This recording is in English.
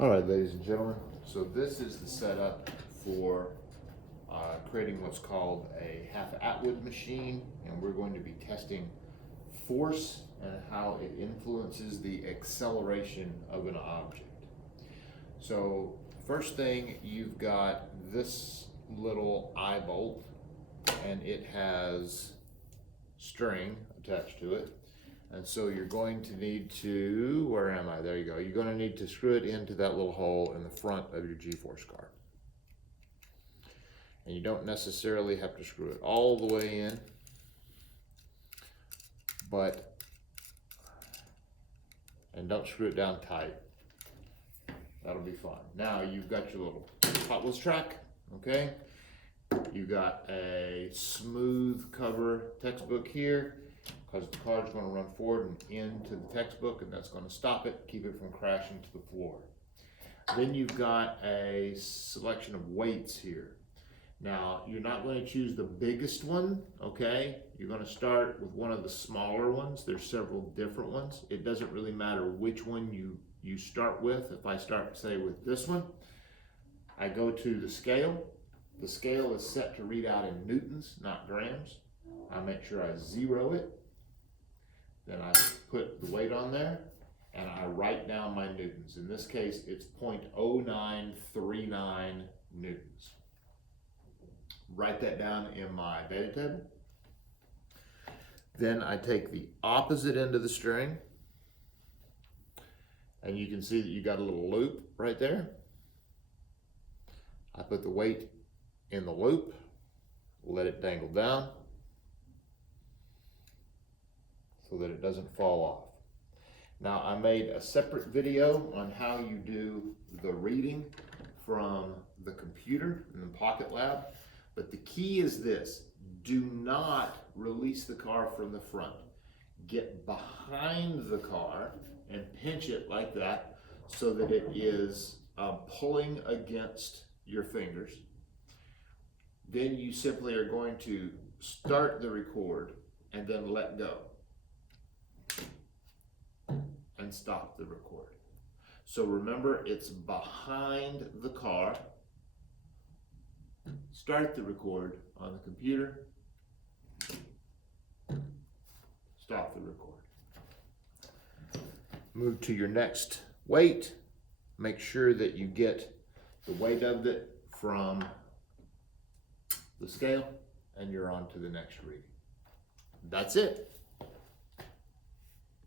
All right, ladies and gentlemen, so this is the setup for creating what's called a half-Atwood machine, and we're going to be testing force and how it influences the acceleration of an object. So first thing, you've got this little eye bolt, and it has string attached to it. And so you're going to need to, where am I? There you go. You're going to need to screw it into that little hole in the front of your G-force card. And you don't necessarily have to screw it all the way in, and don't screw it down tight. That'll be fine. Now you've got your little Hot Wheels track, okay? You've got a smooth cover textbook here, because the card's going to run forward and into the textbook, and that's going to stop it, keep it from crashing to the floor. Then you've got a selection of weights here. Now, you're not going to choose the biggest one, okay? You're going to start with one of the smaller ones. There's several different ones. It doesn't really matter which one you start with. If I start, say, with this one, I go to the scale. The scale is set to read out in newtons, not grams. I make sure I zero it. Then I put the weight on there, and I write down my newtons. In this case, it's 0.0939 newtons. Write that down in my data table. Then I take the opposite end of the string, and you can see that you got a little loop right there. I put the weight in the loop, let it dangle down so that it doesn't fall off. Now, I made a separate video on how you do the reading from the computer in the Pocket Lab, but the key is this: do not release the car from the front. Get behind the car and pinch it like that so that it is pulling against your fingers. Then you simply are going to start the record and then let go and stop the record. So remember, it's behind the car. Start the record on the computer. Stop the record. Move to your next weight. Make sure that you get the weight of it from the scale, and you're on to the next reading. That's it.